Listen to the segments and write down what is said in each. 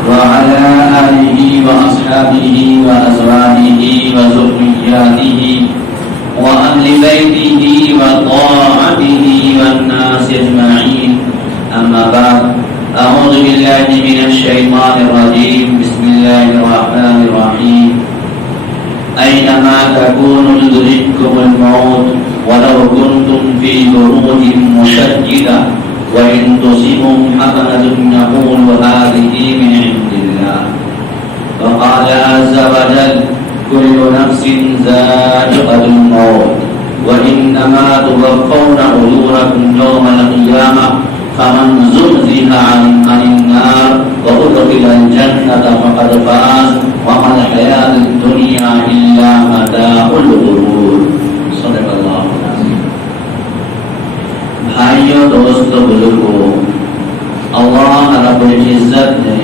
وعلى آله وأصحابه وأزواجه وذرياته وأهل بيته وطاعته والناس أجمعين أما بعد أعوذ بالله من الشيطان الرجيم بسم الله الرحمن الرحيم أينما تكونوا يدرككم الموت ولو كنتم في بروج مشيدة وإن تصبهم حسنة يقولوا هذه من عند الله وقال عز وجل كل نفس ذائقة الموت وإنما توفون أجوركم يوم القيامة فمن زحزح عن النار وأدخل الجنة فقد فاز وما الحياة الدنيا إلا متاع الغرور صدق الله العظيم. بھائیوں دوستوں بزرگوں، اللہ رب العزت نے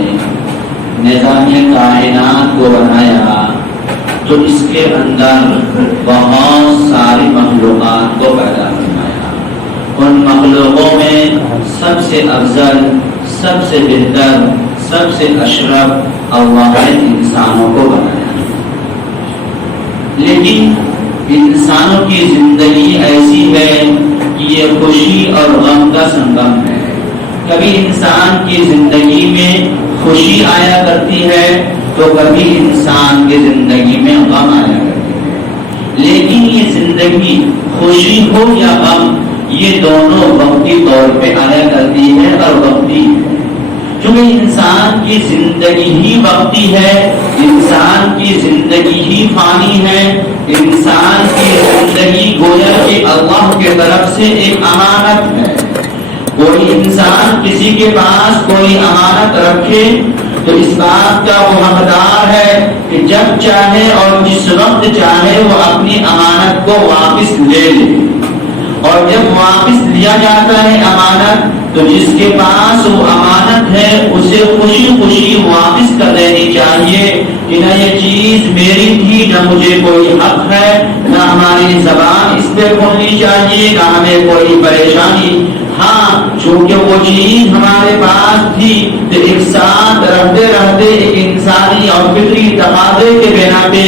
نظام کائنات کو بنایا تو اس کے اندر بہت ساری مخلوقات کو پیدا فرمایا. ان مخلوقوں میں سب سے افضل، سب سے بہتر، سب سے اشرف اللہ نے انسانوں کو بنایا. لیکن انسانوں کی زندگی ایسی ہے کہ یہ خوشی اور غم کا سنگم ہے. کبھی انسان کی زندگی میں خوشی آیا کرتی ہے تو کبھی انسان کی زندگی میں غم آیا کرتی ہے. لیکن یہ زندگی خوشی ہو یا غم، یہ دونوں وقتی طور پہ آیا کرتی ہے اور وقتی ہے. کیونکہ انسان کی زندگی ہی وقتی ہے، انسان کی زندگی ہی فانی ہے. انسان کی زندگی گویا کہ اللہ کے طرف سے ایک امانت ہے. کوئی انسان کسی کے پاس کوئی امانت رکھے تو اس بات کا وہ حقدار ہے کہ جب چاہے اور جس وقت چاہے وہ اپنی امانت کو واپس لے لے. اور جب واپس لیا جاتا ہے امانت تو جس کے پاس وہ امانت ہے اسے خوشی خوشی واپس کر دینی چاہیے کہ نہ یہ چیز میری تھی، نہ مجھے کوئی حق ہے، نہ ہماری زبان اس پہ کھولنی چاہیے، نہ ہمیں کوئی پریشانی. ہاں، چونکہ وہ چیز ہمارے پاس تھی تو ایک ساتھ رہتے رہتے ایک انسانی اور فطری تقاضے کے بنا پہ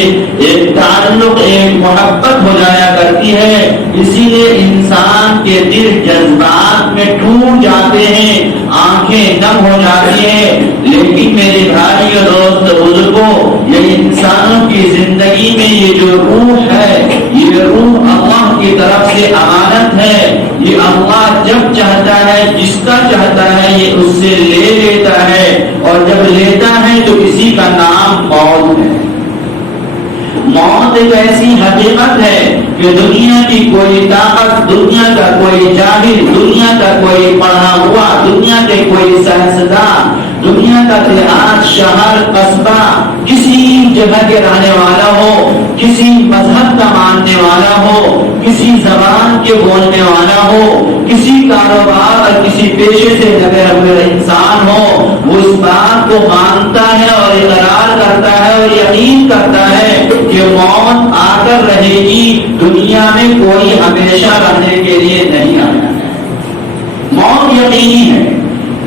ایک تعلق، ایک محبت ہو جایا کرتی ہے. اسی لیے انسان کے دل جذبات میں ٹوٹ جاتے ہیں، آنکھیں نم ہو جاتی ہیں. لیکن میرے بھائیوں، دوست، بزرگوں، یہ انسانوں کی زندگی میں یہ جو روح ہے، یہ روح اللہ کی طرف سے امانت ہے. یہ اللہ جب چاہتا ہے، جس کا چاہتا ہے، یہ اس سے لے لیتا ہے. اور جب لیتا ہے تو اسی کا نام موت ہے. موت ایک ایسی حقیقت ہے کہ دنیا کی کوئی طاقت، دنیا کا کوئی جاہل، دنیا کا کوئی پڑھا ہوا، دنیا کے کوئی سائنسداں، دنیا کا دیہات، شہر، قصبہ، کسی جگہ کے رہنے والا ہو، کسی مذہب کا ماننے والا ہو، کسی زبان کے بولنے والا ہو، کسی کاروبار اور کسی پیشے سے لگے ہوئے انسان ہو، وہ اس بات کو مانتا ہے اور اقرار کرتا ہے اور یقین کرتا ہے کہ موت آ کر رہے گی. دنیا میں کوئی ہمیشہ رہنے کے لیے نہیں آیا ہے. موت یقینی ہے.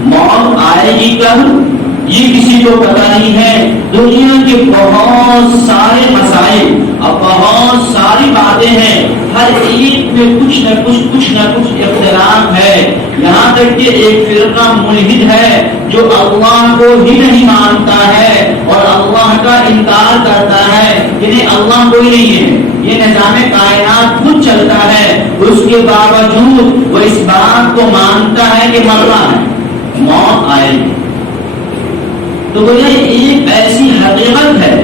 موت آئے گی کب یہ کسی کو پتہ نہیں ہے. دنیا کے بہت سارے مسائل اور بہت ساری باتیں ہیں، ہر ایک میں کچھ نہ کچھ اختلاف ہے. یہاں تک کہ ایک فرقہ ملحد ہے جو اللہ کو ہی نہیں مانتا ہے اور اللہ کا انکار کرتا ہے، یعنی اللہ کوئی نہیں ہے، یہ نظام کائنات خود چلتا ہے. اس کے باوجود وہ اس بات کو مانتا ہے کہ مرنا ہے، موت آئے گی. تو یہ ایک ایسی حقیقت ہے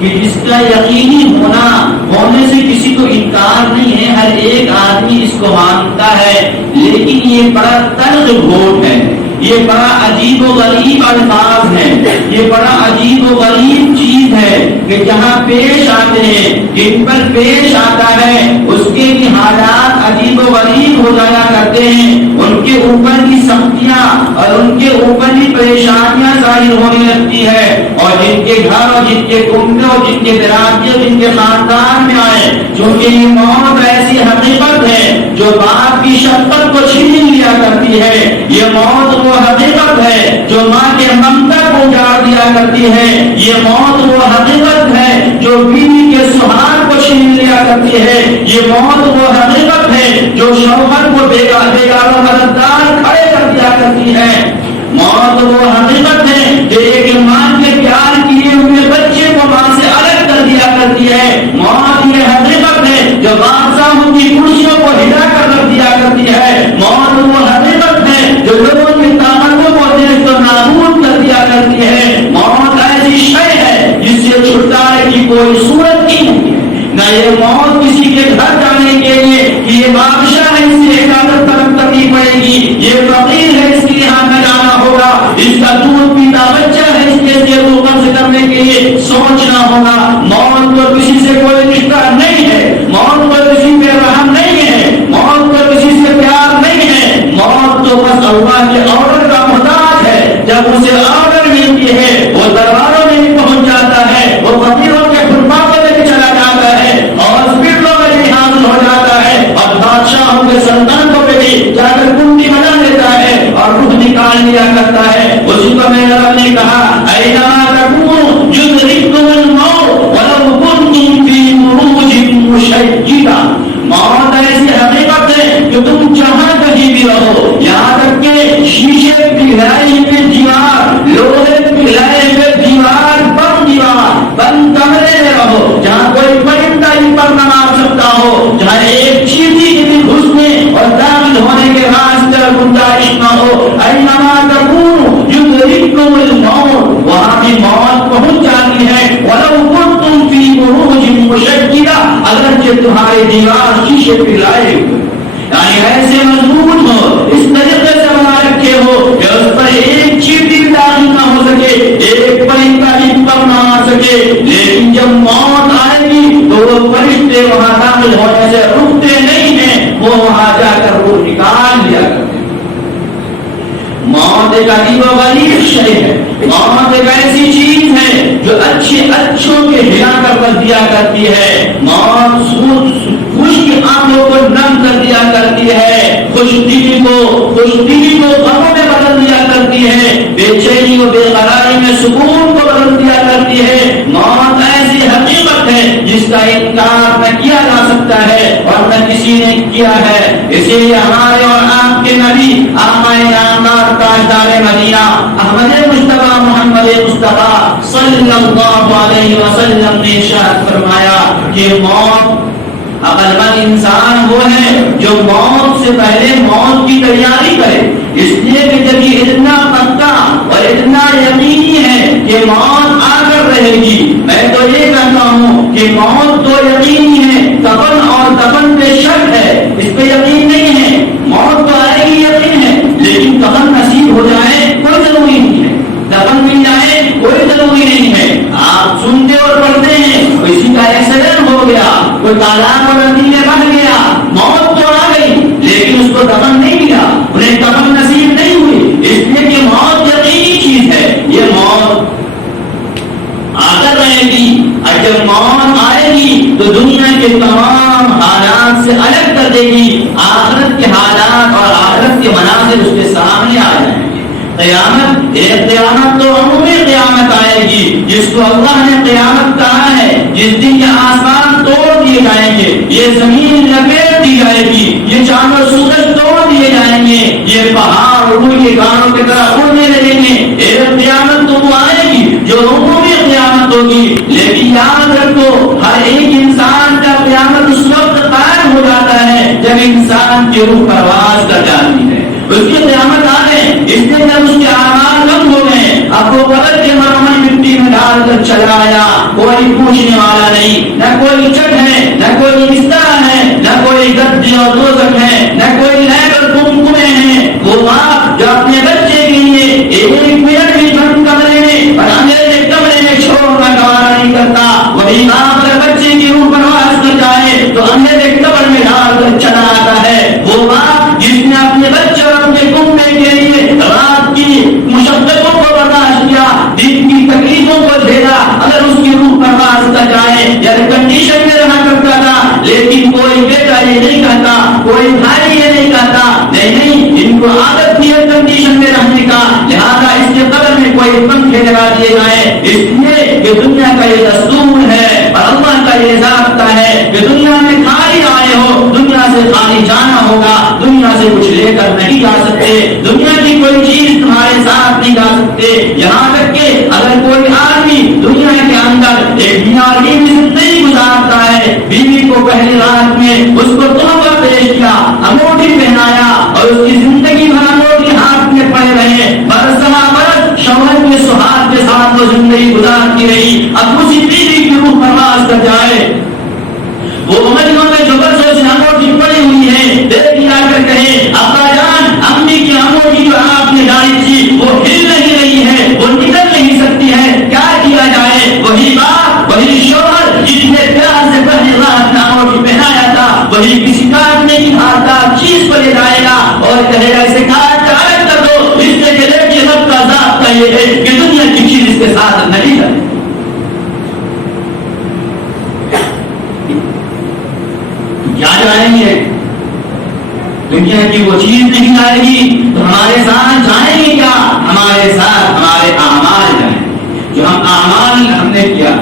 کہ جس کا یقینی ہونے سے کسی کو انکار نہیں ہے. ہر ایک آدمی اس کو مانتا ہے. لیکن یہ بڑا تلخ گھوٹ ہے، یہ بڑا عجیب و غریب الفاظ ہیں، یہ بڑا عجیب و غریب چیز ہے کہ جہاں پیش آتے ہیں، جن پر پیش آتا ہے اس کے بھی حالات عجیب و غریب ہو جایا کرتے ہیں، ان کے اوپر کی سختیاں اور ان کے اوپر کی پریشانیاں ظاہر ہونے لگتی ہے، اور جن کے گھر اور جن کے کنبے اور جن کے برادری اور جن کے خاندان میں آئے، چونکہ یہ موت ایسی حقیقت ہے جو باپ کی شفقت کو چھین لیا کرتی ہے، یہ موت وہ حقیقت ہے جو ماں کے ممتا کو اجاڑ دیا کرتی ہے، یہ موت وہ حقیقت ہے جو بیوی کے سہاگ کو چھین لیا کرتی ہے، یہ موت وہ حقیقت ہے جو شوہر کو بیگار و مددگار کھڑے کر دیا کرتی ہے، موت وہ حقیقت ہے جو ایک ماں کے پیار کیے ہوئے بچے کو ماں سے الگ کر دیا کرتی ہے، موت یہ حقیقت ہے جو بادشاہوں کی کرسیوں کو ہلا کر رکھ دیا کرتی ہے، موت وہ حقیقت ہے جو لوگوں کی طاقتوں کو دیکھ کر نابود کر دیا کرتی ہے، موت ایسی شے ہے جس سے چھٹکارے کی کوئی صورت نہیں ہوتی ہے، نہ یہ موت کسی کے گھر جانے کے لیے کہ یہ بادشاہ ہے اس سے اجازت طلب کرنی پڑے گی، یہ فقیر ہے اس کے یہاں میں جانا ہوگا، اس کا دودھ پیتا بچہ ہے اس کے لیے وہ قرض کرنے کے لیے سوچنا ہوگا، موت کو کسی سے کوئی رشتہ نہیں ہے، موت کو کسی پہ رحم نہیں ہے، موت کو کسی سے پیار نہیں ہے، موت تو بس اللہ کے آرڈر کا محتاج ہے، جب اسے آرڈر ملتی ہے وہ درباروں میں بھی پہنچ جاتا ہے، وہ فقیروں کے خطبہ کو لے کے چلا جاتا ہے، اور ہاسپٹلوں میں بھی حاضر ہو جاتا ہے، اور بادشاہوں کے سلطنتوں پہ بھی جا کر کنڈی بنا لیتا ہے اور روح نکال لیا کرتا ہے، اسی کو میرے رب نے کہا اینما تکونوا یدرککم الموت ولو کنتم فی بروج مشیدہ، موت ایسی حقیقت ہے کہ تم جہاں کہیں بھی رہو، یہاں تک کہ شیشے پگھلائی ہوئی دیوار، لوہے پگھلائے ہوئے دیوار، بند کمرے میں رہو جہاں کوئی پرندہ ان پر نہ مار سکتا ہو، جہاں ایک چیٹی کی بھی گھسنے اور داخل ہونے کے راستے گنجائش نہ ہو، اینما تکونوا یدرککم الموت، وہاں بھی موت پہنچ جاتی ہے، ولو کنتم فی بروج مشیدہ، اگرچہ تمہارے دیوار شیشے پگھلائے ہوئے یعنی ایسے مضبوط ہو، اس طریقے سے بنا رکھے ہو کہ اس پر ایک چیٹی بھی داخل نہ ہو سکے، ایک پرندہ بھی پر نہ آ سکے، لیکن جب موت آئے گی تو وہ فرشتے وہاں داخل ہونے سے رکتے نہیں ہیں، وہ وہاں جا کر روح نکال لیا کرتے ہیں۔ موت ایک عجیب و غریب شے ہے، موت ایک ایسی چیز ہے جو اچھوں کے ہلا کر رکھ دیا کرتی ہے، موت خشک آنکھوں کو نم کر دیا کرتی ہے، خوش دلی کو غموں میں بدل دیا کرتی ہے، بے چینی و بے قراری میں سکون کو بدل دیا کرتی ہے، موت ایسی حقیقت ہے جس کا انکار نہ کیا جا سکتا ہے اور نہ کسی نے کیا ہے، اسی لیے ہمارے اور آپ کے نبی آقا نامدار تاجدار مدینہ احمد مصطفیٰ محمد مصطفیٰ صلی اللہ علیہ وسلم نے ارشاد فرمایا کہ موت عقل مند انسان وہ ہے جو موت سے پہلے موت کی تیاری کرے، اس لیے کہ جب یہ اتنا پکا اور اتنا یقینی ہے کہ موت آ کر رہے گی، میں تو یہ کہتا ہوں کہ موت تو یقینی ہے، کفن اور دفن پہ شک ہے، اس پہ یقین نہیں ہے، موت تو آئے گی یقین ہے، لیکن کفن نصیب ہو جائے کوئی ضروری نہیں ہے، دفن مل جائے کوئی ضروری نہیں ہے، آپ سنتے اور پڑھتے ہیں کسی کا ایکسیڈنٹ ہو گیا، کوئی تالاب اور ندی میں بہ گیا، موت تو آ گئی لیکن اس کو دفن نہیں ملا، انہیں دفن نصیب نہیں ہوئی، اس لیے کہ موت یقینی چیز ہے، یہ موت آ کر رہے گی، اور جب موت آئے گی تو دنیا کے تمام حالات سے الگ کر دے گی، آخرت کے حالات اور آخرت کے مناظر اس کے سامنے آ جائیں گے۔ قیامت تو عمومی قیامت آئے گی جس کو اللہ نے قیامت کہا ہے، جس دن یہ آسمان توڑ دیے جائیں گے، یہ زمین لپیٹ دی جائے گی، یہ چاند اور سورج توڑ دیے جائیں گے، یہ پہاڑ روح کے گانوں کی طرح اڑنے لگیں گے، ایک قیامت تو وہ آئے گی جو عمومی قیامت ہوگی، لیکن یاد رکھو ہر ایک انسان کا قیامت اس وقت قائم ہو جاتا ہے جب انسان کی روح پرواز کر جاتی ہے، اس کی قیامت آ گئے، اس نے جب اس کے اعمال کم ہو گئے، اب وہ قبر کے مرمر مٹی میں ڈال کر چلا آیا، کوئی پوچھنے والا نہیں، نہ کوئی چٹ ہے، نہ کوئی بستر ہے، نہ کوئی گدی اور دوزخ ہے، نہ کوئی لیب اور کمکمے ہیں، وہ ماں جو اپنے بچے کی باپ اگر بچے کی روح پرواز کر جائے تو اندھیرے قبر میں ڈال کر چلا آتا ہے. وہ باپ جس نے اپنے بچے اور اپنے کنبے کے لیے رات کی مشقتوں کو برداشت کیا, دن کی تکلیفوں کو جھیلا, اگر اس کی روح پرواز کر جائے یا کنڈیشن میں رہا کرتا تھا, لیکن کوئی بیٹا یہ نہیں کہتا, کوئی بھائی یہ نہیں کہتا, نہیں ان کو عادت تھی کنڈیشن میں رہنے کا, لہذا اس کے قبر میں کوئی پنکھے لگا دیے گئے. اس لیے یہ دنیا کا یہ دستور ہے اور اللہ کا یہ ضابطہ ہے کہ دنیا میں خالی آئے ہو, دنیا سے خالی جانا ہوگا, دنیا سے کچھ لے کر نہیں جا سکتے, دنیا کی کوئی چیز تمہارے ساتھ نہیں جا سکتے. یہاں تک کہ اگر کوئی آدمی دنیا کے اندر ایک بیماری میں زندگی گزارتا ہے, بیوی کو پہلی رات میں اس کو تحفہ پیش کیا, انگوٹھی پہنایا اور اس کی زندگی بھر انگوٹھی ہاتھ میں پڑے رہے, برسہ برس شوہر کے سہاگ کے ساتھ وہ زندگی گزارتی رہی, اب اسی بیوی کی روح پرواز کر جائے, وہ مجمع میں جو برسوں سے انگوٹھی پڑی ہوئی ہے دیکھ آ کر کہے ابا جان امی کی انگوٹھی جو آپ نے ڈالی تھی وہ ہل نہیں رہی ہے, وہ نکل نہیں سکتی ہے, کیا کیا جائے؟ وہی باپ وہی شوہر جس نے پیار سے پہلے رات میں انگوٹھی پہنایا تھا وہی کسی کاٹنے کی ہاتھا چیز کو لے جائے گا اور کہے گا اسے کاٹ کر الگ کر دو, اس سے کہ دیکھیے رب کا ضابطہ یہ ہے کہ دنیا کی چیز اس کے ساتھ نہیں کرے. کیا جائیں گے؟ دنیا کی وہ چیز نہیں جائے گی تو ہمارے ساتھ جائیں گے کیا؟ ہمارے ساتھ ہمارے اعمال جائیں گے, جو اعمال ہم نے کیا,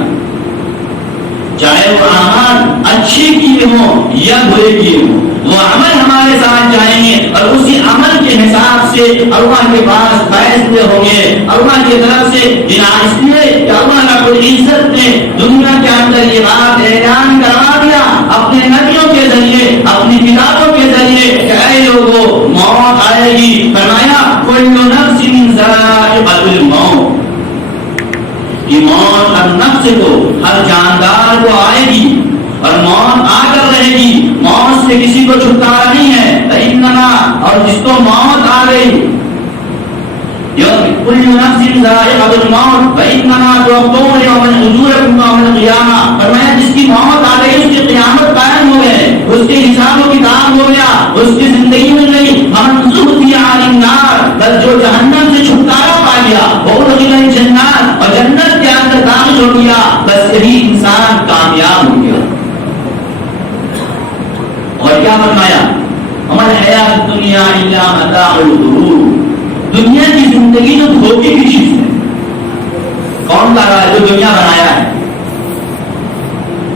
چاہے وہ اعمال اچھے کیے ہوں یا برے کیے ہوں, وہ عمل ہمارے ساتھ جائیں گے اور اسی عمل کے حساب سے اللہ کے پاس فیصلے ہوں گے. اللہ کی طرف سے بنا اس لیے کہ اللہ رب العزت نے دنیا کے اندر یہ بات اعلان کروا دیا اپنے نبیوں کے ذریعے, اپنی کتابوں کے ذریعے کہ اے لوگوں موت آئے گی, فرمایا کل نفس ذائقۃ الموت, یہ موت ہر نفس کو, ہر جاندار کو آئے گی اور موت آ کر رہے گی, موت سے کسی کو چھٹکارا نہیں ہے. اور جس کو موت آ گئی کل نفس ذائقۃ الموت وانما توفون یوم اجورکم یوم القیامہ, فرمایا جس کی موت آ گئی اس کی قیامت قائم ہو گئے, اس کے حساب و کتاب ہو گیا, اس کی زندگی میں نہیں. من زحزح عن النار, بس جو جہنم سے چھٹکارا پا گیا وادخل الجنات, اور جنت کے اندر داخل ہو گیا, بس یہی انسان کامیاب ہو گیا. اور کیا فرمایا وما الحیاۃ الدنیا الا متاع الغرور, دنیا کی زندگی تو دھوکے کی چیز ہے. کون لا رہا ہے جو دنیا بنایا ہے؟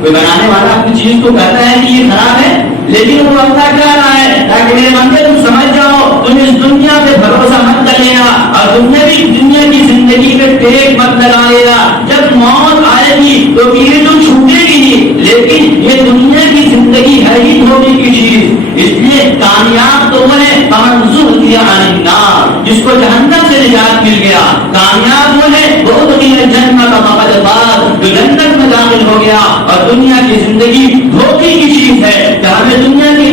کوئی بنانے والا اپنی چیز کو کہتا ہے کہ یہ خراب ہے, لیکن وہ اللہ کہہ رہا ہے تاکہ میرے بندے تم سمجھ جاؤ, تم اس دنیا پہ بھروسہ مت کرے گا اور دنیا کی زندگی پہ ٹیک مت لگائے گا. جب موت آئے گی تو یہ تو چھوٹے گی نہیں, لیکن یہ دنیا کی زندگی ہے ہی دھوکے کی چیز. اس لیے کامیاب تو وہ ہے من زحزح عن النار, جس کو جہنم سے نجات مل گیا. کامیاب وہ ہے وادخل الجنۃ فقد فاز, جو جنت میں داخل ہو گیا. اور دنیا کی زندگی دھوکے کی چیز ہے کہ ہمیں دنیا کی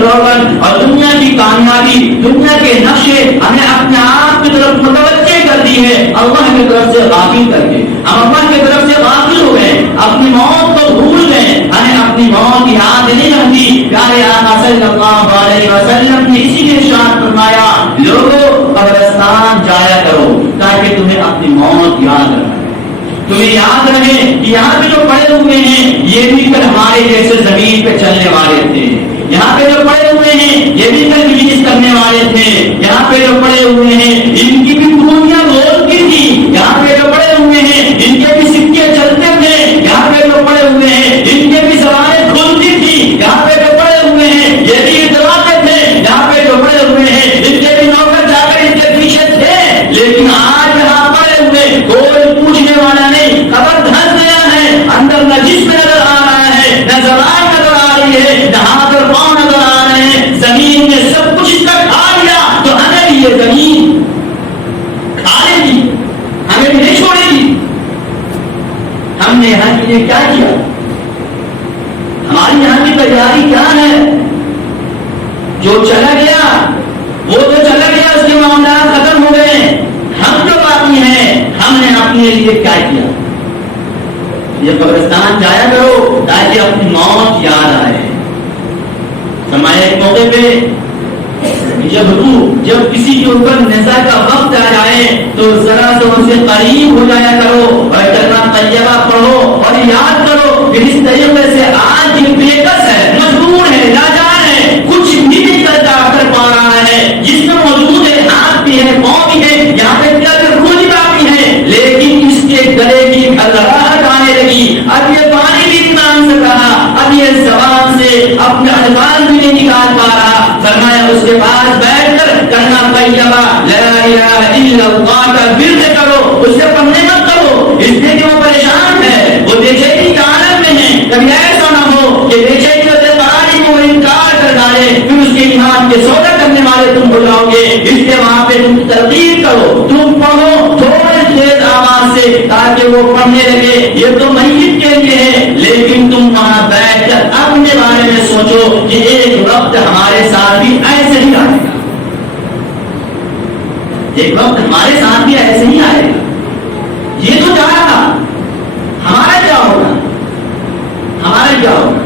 روغن اور دنیا کی کامیابی, دنیا کے نقشے ہمیں اپنے آپ کی طرف متوجہ کر دی ہے, اللہ کی طرف سے غافل کر کے ہم اللہ کی طرف سے غافل ہو گئے, اپنی موت کو بھول گئے, ہمیں اپنی موت کی یاد نہیں رہتی. پیارے آقا صلی اللہ علیہ وسلم نے اسی لیے ارشاد فرمایا لوگوں قبرستان جایا کرو تاکہ تمہیں اپنی موت یاد رہے, تمہیں یاد رہے کہ یہاں پہ جو پڑے ہوئے ہیں یہ بھی کل ہمارے جیسے زمین پہ چلنے والے تھے, یہاں پہ جو پڑے ہوئے ہیں یہ بھی کل بزنس کرنے والے تھے, یہاں پہ جو پڑے ہوئے ہیں ان کی بھی دنیا بولتی تھی, یہاں پہ جو پڑے ہوئے ہیں ان کے بھی سکے چلتے تھے, یہاں پہ جو پڑے ہوئے ہیں ان کے بھی زبانیں کھلتی تھی, یہاں پہ جو پڑے ہوئے ہیں یہ بھی اتراتے تھے, یہاں پہ جو پڑے ہوئے ہیں ان کے بھی نوکر جا کر ان کے پیچھے تھے. لیکن آج یہاں پڑے ہوئے کوئی پوچھنے والا نہیں, قبر دھس گیا ہے, اندر نہ جسم نظر آ رہا ہے, نہ زبان نظر آ رہی ہے, نہ ہاتھ اور پاؤں نظر آ رہے ہیں, زمین نے سب کچھ تک کھا لیا. تو ہمیں بھی یہ زمین کھا لے گی, ہمیں بھی نہیں چھوڑے گی. ہم نے یہاں کے لیے کیا کیا, ہماری یہاں کی تیاری کیا ہے؟ جو چلا گیا وہ تو چلا گیا, اس کے معاملات ختم ہو گئے. ہم جو باقی ہیں ہم نے اپنے لیے کیا کیا؟ یہ قبرستان جایا کرو تاکہ اپنی موت یاد آئے. فرمایا ایک موقع پہ جب کسی کے اوپر نزا کا وقت آ جائے تو ذرا سے ان سے قریب ہو جایا کرو اور کلمہ طیبہ پڑھو اور یاد کرو کہ اس طریقے سے آج یہ بےکس ہے، مجبور ہے، لاچار ہے، کچھ بھی نہیں کر پا رہا ہے، جس میں موجود ہے، ہاتھ بھی ہے، پاؤں بھی ہے، یہاں پہ روح بھی ہے، لیکن اس کے گلے کی گھرگھراہٹ آنے لگی، اب یہ پانی بھی نہیں مان سک رہا، اب یہ زبان سے اپنے الفاظ بھی نہیں نکال پا رہا. فرمایا اس کے پاس بیٹھ کر کلمہ طیبہ لا الہ الا اللہ کا ورد کرو، اس سے پڑھنے مت کرو، اس لیے کہ وہ پریشان ہے، وہ بے چینی کے عالم میں ہے. کبھی ایسا نہ ہو کہ بے چینی و قراری کو انکار کر ڈالے، پھر اس کے ایمان کے سودا کرنے والے تم ہو جاؤ گے. اس لیے وہاں پہ تم ترغیب کرو، تم پڑھو تھوڑے تیز آواز سے تاکہ وہ پڑھنے لگے. یہ تو میت کے لیے ہے، لیکن تم وہاں بیٹھ کر اپنے بارے میں سوچو کہ ایک وقت ہمارے ساتھ بھی ایسے ہی آئے گا، ایک وقت ہمارے ساتھ بھی ایسے ہی آئے گا. یہ تو جا رہا، ہمارا کیا ہوگا، ہمارا کیا ہوگا.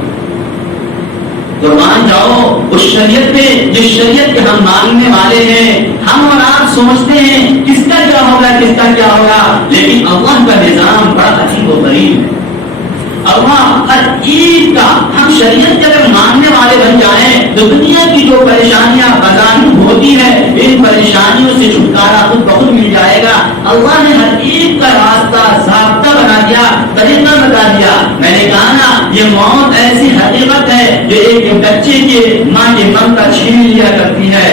قربان جاؤ اس شریعت پہ جس شریعت کے ہم ماننے والے ہیں. ہم اور آپ سوچتے ہیں کس کا کیا ہوگا، کس کا کیا ہوگا، لیکن اللہ کا نظام بڑا عجیب و غریب ہے. اللہ ہر عید کا ہم شریعت کے اگر ماننے والے بن جائیں تو دنیا کی جو پریشانیاں بظاہر ہوتی ہیں ان پریشانیوں سے چھٹکارا خود بخود مل جائے گا. اللہ نے ہر عید کا راستہ ضابطہ بنا دیا، طریقہ بتا دیا. میں نے کہا نا یہ موت ایسی حقیقت ہے جو ایک بچے کے ماں کے ممتا چھین لیا کرتی ہے،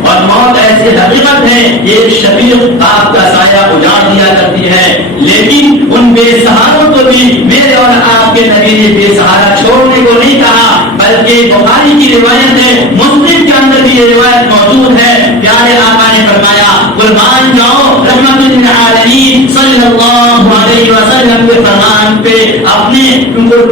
اور موت ایسی حقیقت ہے یہ شفیق باپ کا سایہ اجاڑ دیا کرتی ہے. لیکن ان بے سہاروں کو بھی میرے اور آپ کے نبی نے بے سہارا چھوڑنے کو نہیں کہا، بلکہ بخاری کی روایت ہے، مسلم کے اندر بھی یہ روایت موجود ہے. پیارے آقا نے فرمایا قربان جاؤ رحمت للعالمین صلی اللہ علیہ وسلم کے فرمان پہ اپنے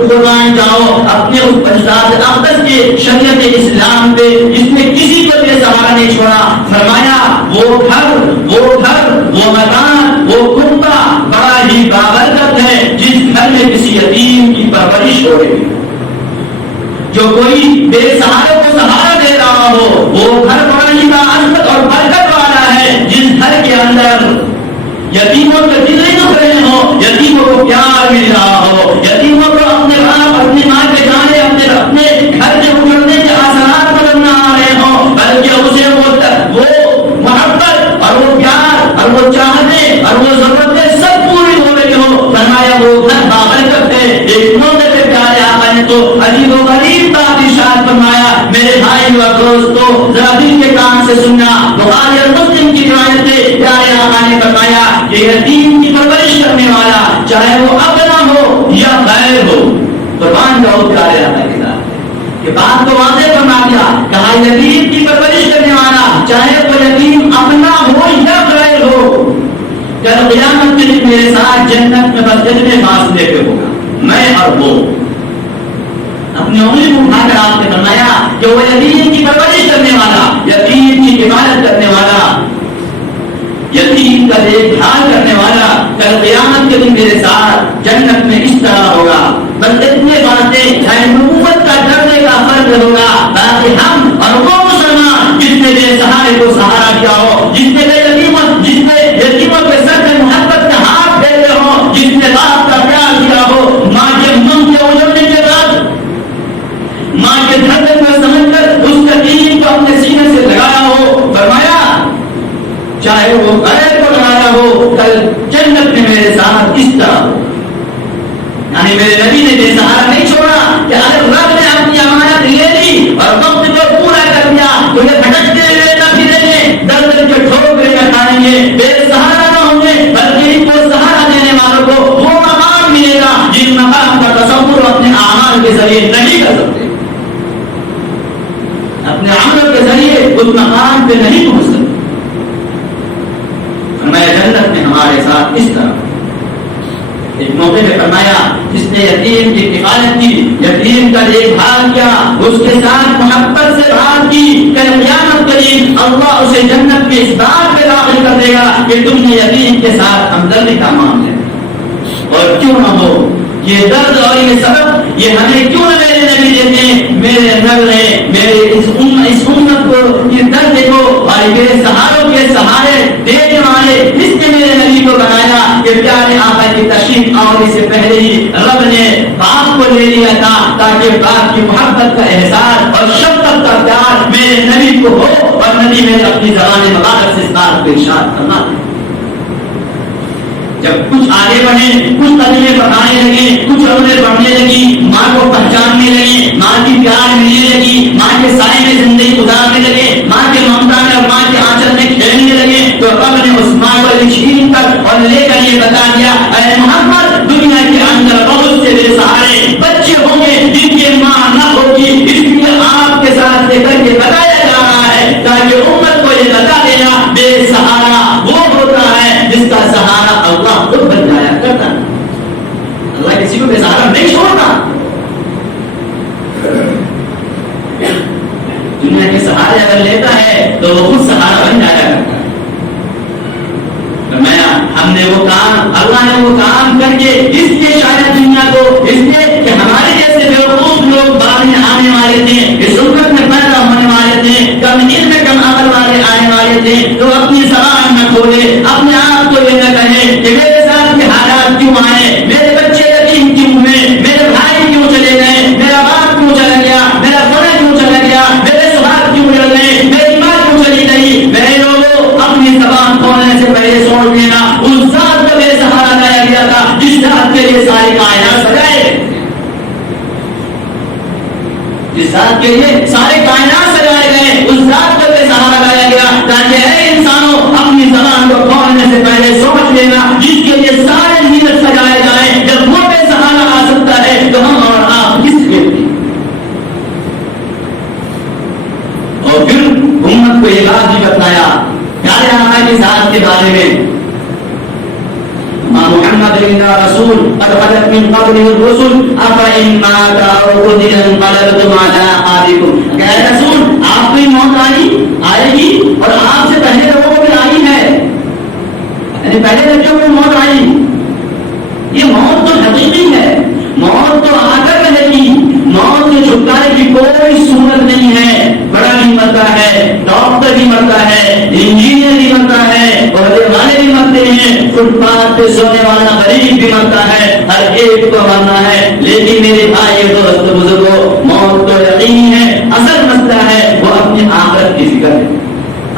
قربان جاؤ اپنے اس بجداد اقدس کے شریعت اسلام پہ جس نے کسی کو بے سہارا نہیں چھوڑا. فرمایا وہ گھر وہ مکان وہ کنبہ بڑا ہی بابرکت ہے جس گھر میں کسی یتیم کی پرورش ہو رہی ہے. جو کوئی بے سہارے کو سہارا دے رہا ہو وہ گھر بڑا ہی باعزت اور برکت والا ہے جس گھر کے اندر یتیموں کے دل نہیں دکھ رہے ہو، یتیموں کو پیار مل رہا ہو، یتیموں کو اپنے باپ اپنی ماں کے جانے اپنے گھر کے اجڑنے کے آثارات نظر نہ آ رہے ہوں، بلکہ اسے وہ محبت اور وہ پیار اور وہ چاہتے اور وہ ضرورتیں سب پوری ہو رہی ہو. فرمایا وہ گھر بابرکت ہے. ایک موقع پہ پیارے آقا نے تو عجیب و غریب بات ارشاد فرمایا. میرے بھائی و دوستو ذرا دل کے کان سے سننا، بخاری اور مسلم کی روایت سے پیارے آقا نے فرمایا کہ یتیم کی پرورش کرنے والا چاہے وہ اپنا ہو یا غیر ہو، قربان جاؤ پیارے آقا کے ساتھ یہ بات کو واضح فرما دیا. کہا یتیم کی پرورش کرنے والا چاہے وہ یتیم اپنا ہو یا غیر ہو، کل قیامت کے دن میرے ساتھ جنت میں بس جتنے فاصلے پہ ہوگا میں اور وہ. اپنی انگلی کو اٹھا کر آپ نے فرمایا کہ وہ یتیم کی پرورش کرنے والا، یتیم کی حفاظت کرنے والا، یتیم کا دیکھ بھال کرنے والا کل قیامت کے دن میرے ساتھ جنت میں اس طرح ہوگا. بس اتنے باتیں نبوت کا درجے کا فرق ہوگا. باقی ہم اور وہ مسلمان جس نے بے سہارے کو سہارا دیا ہو، جس نے یتیموں کے سر میں محبت کا ہاتھ پھیرے ہو، جس نے باپ کا پیار دیا ہو، ماں کے من کے اجڑنے کے بعد ماں کے دھڑکن کو سمجھ کر اس یتیم کو اپنے سینے سے لگایا ہو، فرمایا چاہے وہ غیر کو لگایا ہو کل جنت میں میرے ساتھ اس طرح ہو. یعنی میرے نبی نے بے سہارا نہیں چھوڑا کہ اگر رب نے اپنی امانت لے لی اور وقت کو پورا کر دیا تو یہ بھٹکتے ہوئے نہ پھریں گے، در در کے ٹھوکریں نہ کھائیں گے، بے سہارا نہ ہوں گے، بلکہ ان کو سہارا دینے والوں کو وہ مقام ملے گا جن مقام کا تصور اپنے اعمال کے ذریعے نہیں کر سکتے، اپنے عمل کے ذریعے اس مقام پہ نہیں پہنچ سکتے. میں جنت میں ہمارے ساتھ اس طرح ایک موقع پہ فرمایا جس نے یتیم کی حفاظت کی، یتیم کا دیکھ بھال کیا، اس کے ساتھ محبت سے بات کی، کل قیامت کے دن اللہ اسے جنت میں اس بات پہ داخل کر دے گا کہ تم نے یتیم کے ساتھ ہمدردی کا معاملہ اور کیوں نہ ہو. یہ درد اور یہ سبق یہ ہمیں کیوں نہ میرے نبی دیتے ہیں. میرے نبی نے میرے اس امت کو یہ درد دیکھو اور یہ سہاروں کے سہارے دینے والے اس نے میرے نبی کو بنایا. کہ پیارے آقا کی تشریف آنے سے پہلے ہی رب نے باپ کو لے لیا تھا تاکہ باپ کی محبت کا احساس اور شفقت کا پیار میرے نبی کو ہو. اور نبی میں اپنی زبان مبارک سے اس بات کو ارشاد فرما. جب کچھ آگے بڑھے, کچھ قدمیں بڑھانے لگے, کچھ عمریں بڑھنے لگی, ماں کو پہچاننے لگے, ماں کی پیار ملنے لگی, ماں کے سائے میں زندگی گزارنے لگے, ماں کے ممتا میں اور ماں کے آنچل میں کھیلنے لگے, تو رب نے اس ماں کو چھین کر اور لے کر یہ بتا دیا اے محمد دنیا کے اندر بہت سے بے سہارے بچے ہوں گے جن کی ماں نہ ہوگی, اس لیے آپ کے ساتھ لے کر کے بتایا جا رہا ہے تاکہ امت کو یہ بتا دینا بے سہارا وہ ہوتا ہے جس کا سہارا اللہ خود بن جایا کرتا. اللہ کسی کو بے سہارا نہیں چھوڑتا. دنیا کے سہارے اگر لیتا ہے تو وہ خود سہارا بن جایا کرتا ہے. ہم نے وہ کام, اللہ نے وہ کام کر کے اس لیے شاید دنیا کو, اس لیے کہ ہمارے جیسے بیوقوف لوگ بعد میں آنے والے تھے, اس امت میں پیدا ہونے والے تھے, کم علم کم عقل والے آنے والے تھے, تو اپنی زبان نہ کھولے, اپنے آپ کو یہ نہ کہے کہ میرے ساتھ کے حالات کیوں آئے, میرے بچے یتیم کیوں ہوئے, میرے بھائی کیوں چلے گئے, میرا باپ کیوں چلا گیا, میرا بڑا کیوں چلا گیا, میرے سہاگ کیوں جل گئے, میری ماں کیوں چلی گئی. میرے لوگوں اپنی زبان کھولنے سے پہلے سوچ لینا اس ذات کو بے سہارا لایا گیا تھا جس ذات کے لیے ساری کائنات سجائے, جس ذات کے لیے سارے کائنات سجائے گئے, اس ذات کو بے سہارا لایا گیا تاکہ اے انسانوں اپنی زبان کو کھولنے سے پہلے سوچ لینا جس کے لیے سارے نیت سجائے جائیں. جب وہ بے سہارا آ سکتا ہے تو ہم اور آپ کس کے لیے. اور پھر امت کو یہ بات بھی بتایا پیارے آقا کی ذات کے بارے میں, محمد رسول قد خلت من قبله الرسل افإن مات أو قتل انقلبتم على أعقابكم. کہ اے رسول آپ کی موت آئے گی اور آپ سے پہلے لوگوں کو بھی آئی ہے, یعنی پہلے بچوں کو موت آئی. یہ موت تو حقیقی ہے, موت تو آ کر رہے گی, موت سے چھٹکارے کی کوئی صورت نہیں ہے. بڑا بھی مرتا ہے, ڈاکٹر بھی مرتا ہے, انجینئر بھی مرتا ہے, عہدے والے بھی مرتے ہیں, فٹ پاتھ پہ سونے والا غریب بھی مرتا ہے, ہر ایک کو مرنا ہے. لیکن میرے بھائی دوست بزرگوں موت تو یقینی ہے. اصل مسئلہ ہے وہ اپنی آخرت کی فکر ہے.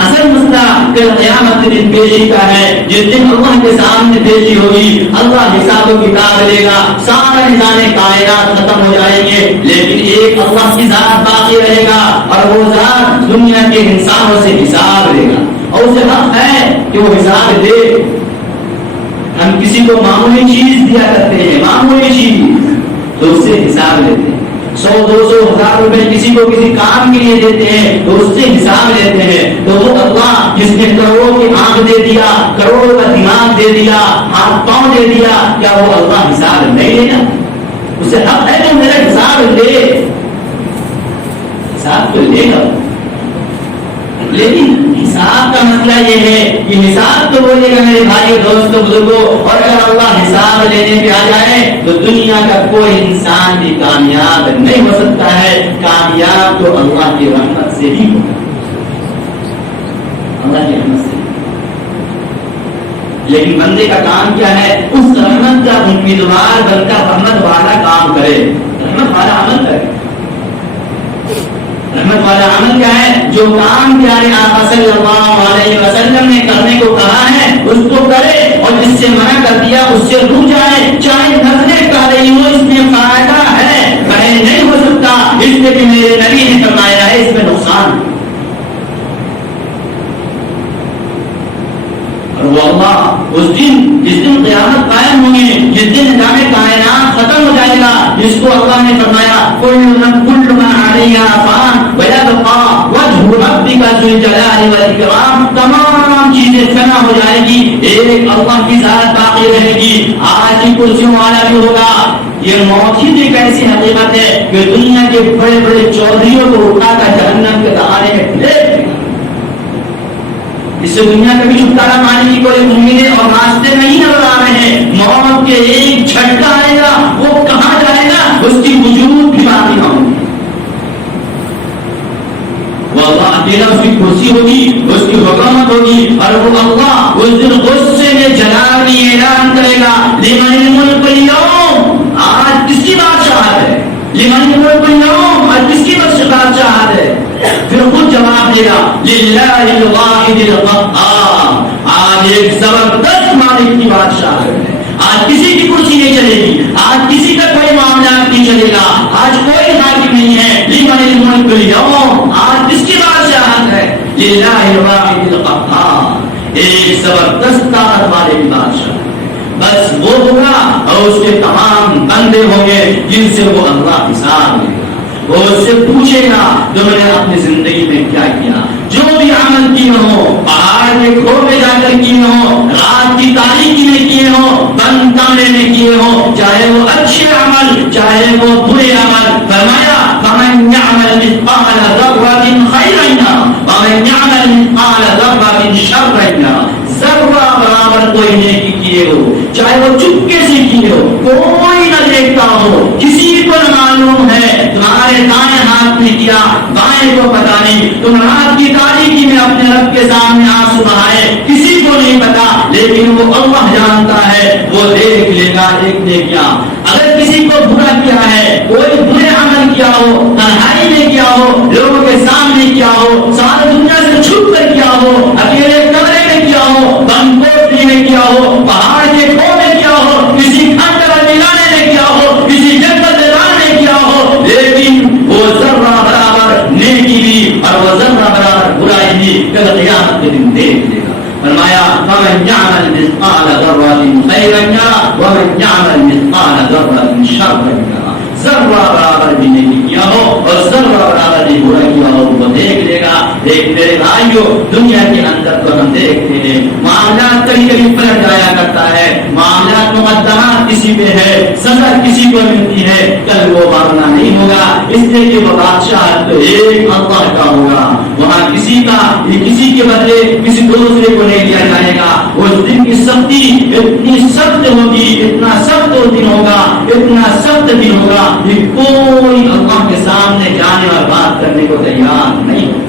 اصل مسئلہ کل قیامت کے دن پیشی کا ہے, جس دن اللہ کے سامنے پیشی ہوگی, اللہ حساب و کتاب لے گا, سارا نظام کائنات ختم ہو جائیں گے, لیکن ایک اللہ کی ذات باقی رہے گا اور وہ ذات دنیا کے انسانوں سے حساب لے گا اور اسے حق ہے کہ وہ حساب دے. ہم کسی کو معمولی چیز دیا کرتے ہیں, معمولی چیز, تو اس سے حساب لیتے ہیں. 100-200,000 روپے کسی کو کسی کام کے لیے دیتے ہیں تو اس سے حساب لیتے ہیں. تو وہ اللہ جس نے کروڑوں کی آنکھ دے دیا, کروڑوں کا دماغ دے دیا, ہاتھ پاؤں دے دیا, کیا وہ اللہ حساب نہیں لینا؟ اسے حق ہے تو میرا حساب لے, حساب تو لے گا. لیکن حساب کا مسئلہ یہ ہے کہ حساب تو بولے گا میرے بھائی دوستوں بزرگوں, اور اگر اللہ حساب لینے پہ آ جائے تو دنیا کا کوئی انسان بھی کامیاب نہیں ہو سکتا ہے. کامیاب تو اللہ کی رحمت سے ہی ہوگا, اللہ کی رحمت سے. لیکن بندے کا کام کیا ہے, اس رحمت کا امیدوار بن کر رحمت والا کام کرے, رحمت والا عمل کرے. رحمت والا عمل کیا ہے؟ جو کام پیارے آقا صلی اللہ علیہ وسلم نے کرنے کو کہا ہے اس کو کرے, اور جس سے منع کر دیا اس سے رک جائے, چاہے نظریں کر رہی ہو اس میں فائدہ ہے, بھلے نہیں ہو سکتا اس لیے کہ میرے نبی نے فرمایا ہے اس میں نقصان. اور وہ اللہ اس دن جس دن قیامت قائم ہوگی, جس دن نظام کائنات ختم ہو جائے گا, جس کو اللہ نے فرمایا کل من علیہا فان ویبقى وجہ ربک ذو الجلال والاکرام, تمام چیزیں فنا ہو جائے گی, ایک اللہ کی ذات باقی رہے گی. آج کی کرسیوں والا بھی ہوگا. یہ موت ہی ایک ایسی حقیقت ہے کہ دنیا کے بڑے بڑے چودھریوں کو اٹھا کر جہنم کے دہانے میں پھینک دے گا. اس سے دنیا کا بھی چھٹکارا پانے کی کوئی امید اور راستے نہیں نظر آ رہے ہیں. موت کے ایک جھٹکا آئے گا, وہ کہاں جائے گا, اس کی وجود بھی باقی نہ ہوگی. وہ اللہ اکیلا اس کی کرسی ہوگی, اس کی حکومت ہوگی, اور وہ اللہ اس دن غصے میں جلالی اعلان کرے گا لمن الملک اليوم, آج کس کی بادشاہت ہے, لمن الملک اليوم, آج کس کی بادشاہت ہے. پھر خود جواب دے گا للہ الواحد القہار, آج ایک زبردست مالک کی بادشاہت ہے. آج کسی کی کرسی نہیں چلے گی, آج کسی کا کوئی معاملہ نہیں چلے گا, آج کوئی حاکم نہیں ہے. لمن الملک اليوم, آج کس کی بادشاہت ہے, للہ الواحد القہار, ایک زبردست طاقت والے کی بادشاہ. بس وہ ہوگا اور اس کے تمام بندے ہوں گے جن سے وہ اللہ حساب لے گا. وہ اس سے پوچھے گا جو میں نے اپنی زندگی میں کیا کیا, جو بھی عمل کیے ہو, پہاڑ کے کھو میں جا کر کیے ہو, رات کی تاریکی میں کیے ہو, بند کمرے میں کیے ہو, چاہے وہ اچھے عمل چاہے وہ برے عمل. فرمایا فمن يعمل مثقال ذرة خيرا يره ومن يعمل مثقال ذرة شرا يره. ذرہ برابر کوئی نیکی کیے ہو, چاہے وہ چپکے سے کیے ہو, کوئی نہ دیکھتا ہو, کسی کو نہ معلوم ہے, تمہارے دائیں ہاتھ میں کیا بائیں کو پتا نہیں, تم رات کی تاریکی میں اپنے رب کے سامنے آنسو بہائے, کسی کو نہیں پتا, لیکن وہ اللہ جانتا ہے, وہ دیکھ لے گا. دیکھنے کیا اگر کسی کو برا کیا ہے, کوئی برے عمل کیا ہو, تنہائی میں کیا ہو, لوگوں کے سامنے کیا ہو, سارے دنیا سے چھپ کر کیا ہو, اکیلے کمرے میں کیا ہو, بند کوٹری میں کیا ہو, پہاڑ کے کھو میں کیا ہو, کسی کھنڈر ملانے میں کیا ہو, کسی جنگل میدان میں کیا ہو, لیکن وہ ذرہ برابر نیکی بھی اور وہ ذرہ برابر برائی بھی کل قیامت کے دن دیکھ لے گا. فرمایا فمن يعمل مثقال ذرة خيرا يره ومن يعمل مثقال ذرة شرا يره. ذرہ برابر بھی نہیں کیا ہو اور ذرہ برابر بھی برا کیا ہو, وہ دیکھ لے گا. دیکھ میرے بھائیو, دنیا کے اندر تو ہم دیکھتے ہیں معاملات کبھی کبھی پلٹ جایا کرتا ہے, معاملات مقدمات کسی پہ ہے, سزا کسی کو ملتی ہے, کل وہ ماننا نہیں ہوگا, اس لیے کہ وہ بادشاہ تو ایک اللہ کا ہوگا. وہاں کسی کا کسی کے بدلے کسی دوسرے کو نہیں دیا جائے گا. اس دن کی سختی اتنی سخت ہوگی, اتنا سخت دن ہوگا, اتنا سخت دن ہوگا کہ کوئی اللہ کے سامنے جانے اور بات کرنے کو تیار نہیں ہوگا.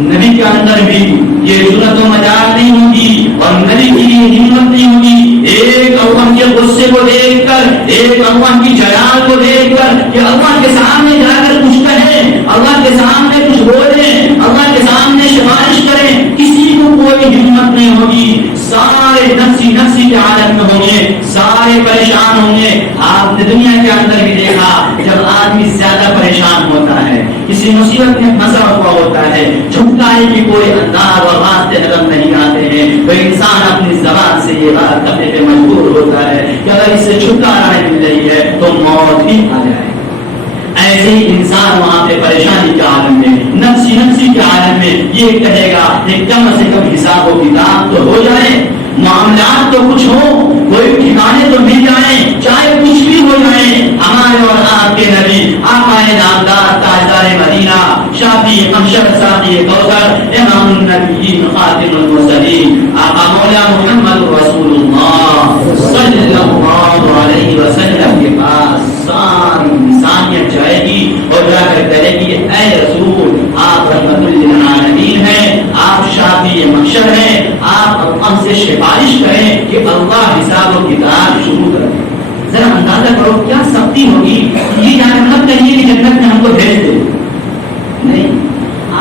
نبی کے اندر بھی یہ ضرورت و مجال نہیں ہوگی اور نبی کی ہمت نہیں ہوگی. ایک اللہ کے غصے کو دیکھ کر, ایک اللہ کی جلال کو دیکھ کر کہ اللہ کے سامنے جا کر کچھ کہیں, اللہ کے سامنے کچھ بولیں, اللہ کے سامنے سفارش کریں, کسی کو کوئی ہمت نہیں ہوگی. سارے نفسی نفسی کے عالم میں ہوں گے, سارے پریشان ہوں گے. آپ نے دنیا کے اندر بھی دیکھا جب آدمی زیادہ پریشان ہوتا ہے, کسی مصیبت میں پھنسا ہوا ہوتا ہے, چھٹکارے کی کوئی انداز اور راستے نظر نہیں آتے ہیں, تو انسان اپنی زبان سے یہ بات کرنے پہ مجبور ہوتا ہے کہ اگر اس سے چھٹکارا نہیں مل رہی ہے تو موت بھی آ جائے. ایسے ہی انسان وہاں پہ پریشانی کے عالم میں, نفسی نفسی کے عالم میں یہ کہے گا کہ کم سے کم حساب و کتاب تو ہو جائے, معاملات تو کچھ ہو, کوئی ٹھکانے تو مل جائیں, چاہے کچھ بھی ہو جائے. ہمارے اور آپ کے نبی آقا نامدار تاجدار مدینہ, شافی محشر ساقی کوثر, امام النبیین خاتم المرسلین, آقا مولا محمد رسول اللہ صلی اللہ علیہ وسلم کے پاس ساری انسانیت جائے گی اور جا کر کہے گی اے رسول, آپ رحمت للعالمین ہیں, آپ شافی محشر ہیں, آپ ہم سے سفارش کریں کہ اللہ حساب و کتاب شروع کر دیں. ذرا اندازہ کرو کیا سختی ہوگی. یہ جانا مت کہیے کہ جنت میں ہم کو بھیج دے, نہیں,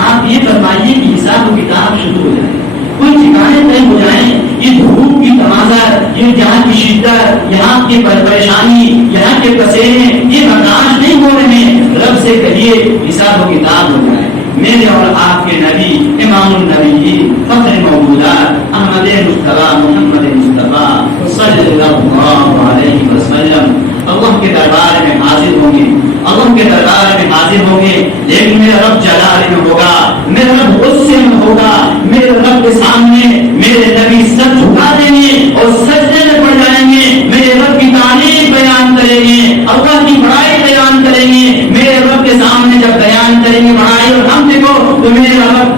آپ یہ فرمائیے کہ حساب و کتاب شروع ہو جائے, کوئی ٹھکانے طے ہو جائیں. یہ دھوپ کی تمازر, یہ جہاں کی شدت, یہاں کی پریشانی, یہاں کے پسینے, یہ برداشت نہیں ہو رہے ہیں. رب سے کہیے حساب و کتاب ہو جائے. میرے اور آپ کے نبی امام النبی فخر موجودات احمد مصطفیٰ محمد مصطفیٰ صلی اللہ علیہ وسلم اللہ کے دربار میں حاضر ہوں گے, اللہ کے دربار میں حاضر ہوں گے. لیکن میرا رب جلال میں ہوگا, میرا رب غصے میں ہوگا. میرے رب کے سامنے میرے نبی سر جھکا دیں گے اور سجدے میں پڑ جائیں گے. میرے رب کی تعریف بیان کریں گے, اللہ کی بڑائی بیان کریں گے. میرے رب کے سامنے جب بیان کریں گے بڑائی اور ہم کو, تو میرے رب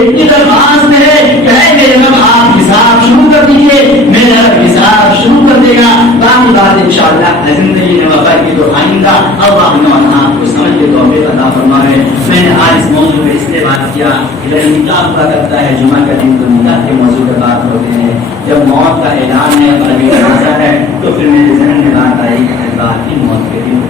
یہ درخواست ہے کہ اے میرے رب آپ حساب شروع کر دیجیے، میرا رب حساب شروع کر دے گا۔ باقی بات انشاءاللہ زندگی میں وقت کی تو آئندہ اللہ آپ کو سمجھ کے توفیق عطا فرمائے۔ میں نے آج اس موضوع پہ اس لیے بات کیا کہ جب نکاح ہوا کرتا ہے جمعہ کا دن تو نکاح کے موضوع پہ بات ہوتے ہیں، جب موت کا اعلان ہے قلبی جنازہ ہے تو پھر میرے ذہن میں بات آئی کہ اللہ کی موت کے دن